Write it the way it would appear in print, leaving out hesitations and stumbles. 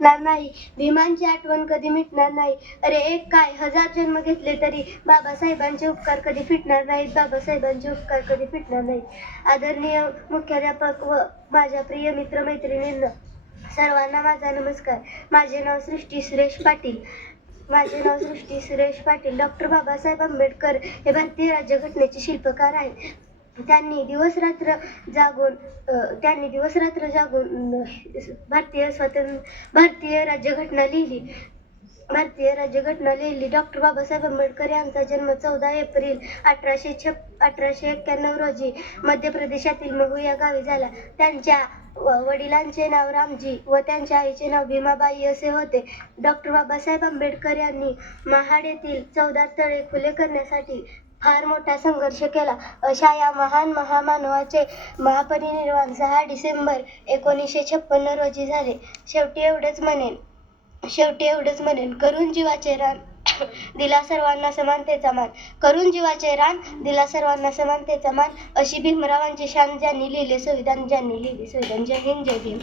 हटणार नाही. भीमांची आठवण कधी मिटणार नाही. अरे एक काय 1000 जन्म घेतले तरी बाबासाहेबांचे उपकार कधी फिटणार नाहीत. बाबासाहेबांचे उपकार कधी फिटणार नाहीत. आदरणीय मुख्याध्यापक व माझ्या प्रिय मित्रमैत्रिणींना सर्वांना माझा नमस्कार. माझे नाव सृष्टी सुरेश पाटील. डॉक्टर बाबासाहेब आंबेडकर हे भारतीय राज्यघटनेचे शिल्पकार आहेत. त्यांनी दिवस रात्र जागून भारतीय राज्यघटना लिहिली. डॉक्टर बाबासाहेब आंबेडकर यांचा जन्म 14 एप्रिल 1891 रोजी मध्य प्रदेशातील महू या गावी झाला. त्यांच्या वडिलांचे नाव रामजी व त्यांच्या आईचे नाव भीमाबाई असे होते. डॉक्टर बाबासाहेब आंबेडकर यांनी महाड येथील 14 तळे खुले करण्यासाठी फार मोठा संघर्ष केला. अशा या महान महामानवाचे महापरिनिर्वाण 6 डिसेंबर 1956 रोजी झाले. शेवटी एवढेच म्हणेन, करून जीवाचे रान दिला सर्वांना समानतेचा मान. अशी भीमरावांची शान ज्यांनी लिहिले संविधान. जय हिंद, जय भीम.